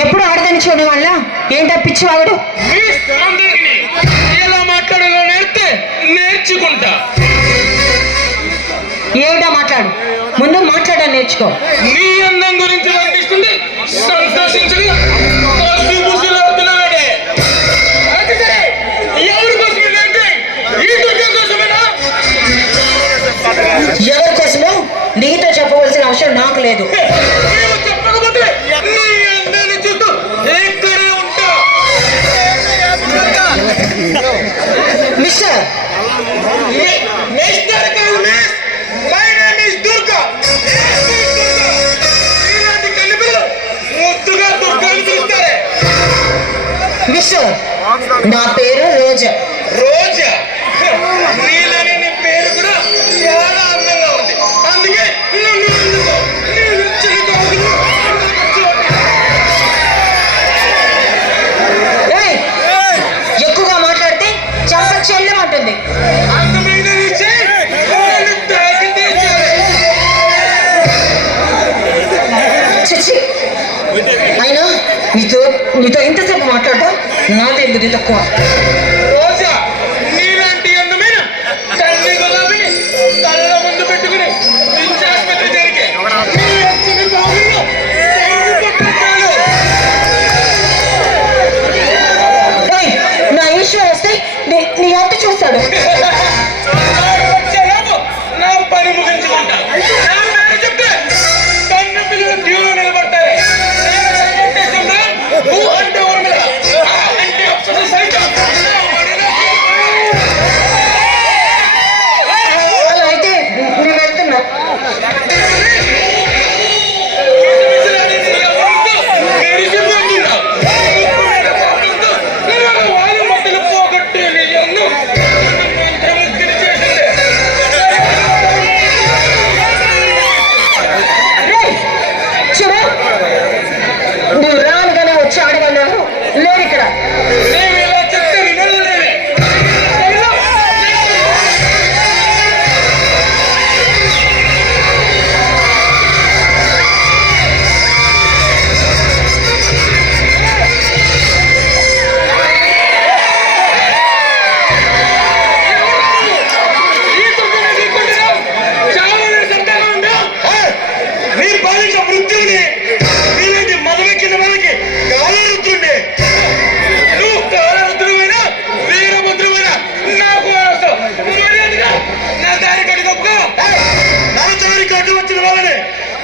ఎప్పుడు ఆడదని చూడడం వల్ల ఏంటో పిచ్చివాడు. ఎలా మాట్లాడాలో నేర్చుకుంటా. ఏమిటా మాట్లాడు, ముందు మాట్లాడాలి నేర్చుకో. నీ అందం గురించి వర్ణిస్తుంది సంతోషించడు. ఎవరి కోసమో నీతో చెప్పవలసిన అవసరం నాకు లేదు. చెప్పకపోతే నీ అందాన్ని చూస్తూ ఎక్కడే ఉంటా. Mister my name is Durga. ఇలాంటి కళ్ళిపిల్లలు ముద్దుగా దుర్గా అని పిలుస్తారే. మిస్టర్, నా పేరు రోజా. రోజా? నీలని నీ పేరు కూడా చాలా అందంగా ఉంది. అందుకే నన్ను అందుకో. నేను చిన్న కాదు. ఎక్కువగా మాట్లాడితే చంప చెల్లమంటుంది. అందమైన చచ్చి అయినా నీతో ఎంతసేపు మాట్లాడతా నాదే బుద్ధి తక్కువ. రోజా, నీలాంటి అందమైన తల్లి గులాబీని తల్ల ముందు పెట్టుకుని ఆసుపత్రి జరిగే నా ఈశ్వర్ వస్తే నీ అంత చూస్తాడు. నా పని ముగించుకుంటా. చెప్తే కన్ను పిల్లలు జీవులు నిలబడతారు. అలా అయితే నేను వెళ్తున్నా. నువ్వు రానుగానే వచ్చి ఆడగలను లేరు ఇక్కడ.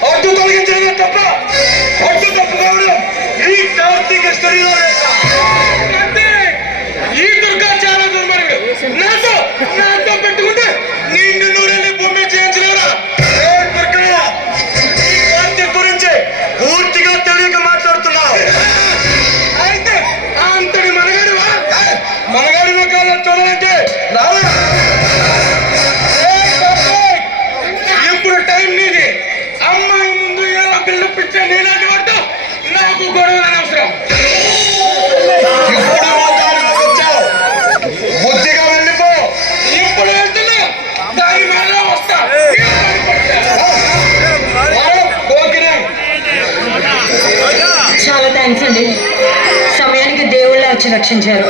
అడ్డు తొలగించడం తప్ప అడ్డు తప్పుకోవడం ఈ కార్తీక స్టడీలో అంతే. ఈ దుర్గా చాలా దుర్మార్గుడు. నాతో పెట్టుకుంటే నిన్ను నూరెళ్ళి భూమి చేయించలేరా? దుర్గా, ఈ కార్తీక్ గురించి పూర్తిగా తెలియక మాట్లాడుతున్నావు. అయితే అంతటి మనగాడివా? మనగాడిలో కాలం చూడాలంటే రావా? ఇప్పుడు టైం నీది. అమ్మాయి ముందు ఎలా పిల్లపిచ్చే నీలాంటి వాడితో నాకు గొడవ అనవసరం. బుద్ధిగా వెళ్ళిపో. ఇప్పుడు వెళ్తున్నా, దాని మళ్ళా వస్తా. చాలా థ్యాంక్స్ అండి, సమయానికి దేవుళ్ళ వచ్చి రక్షించారు.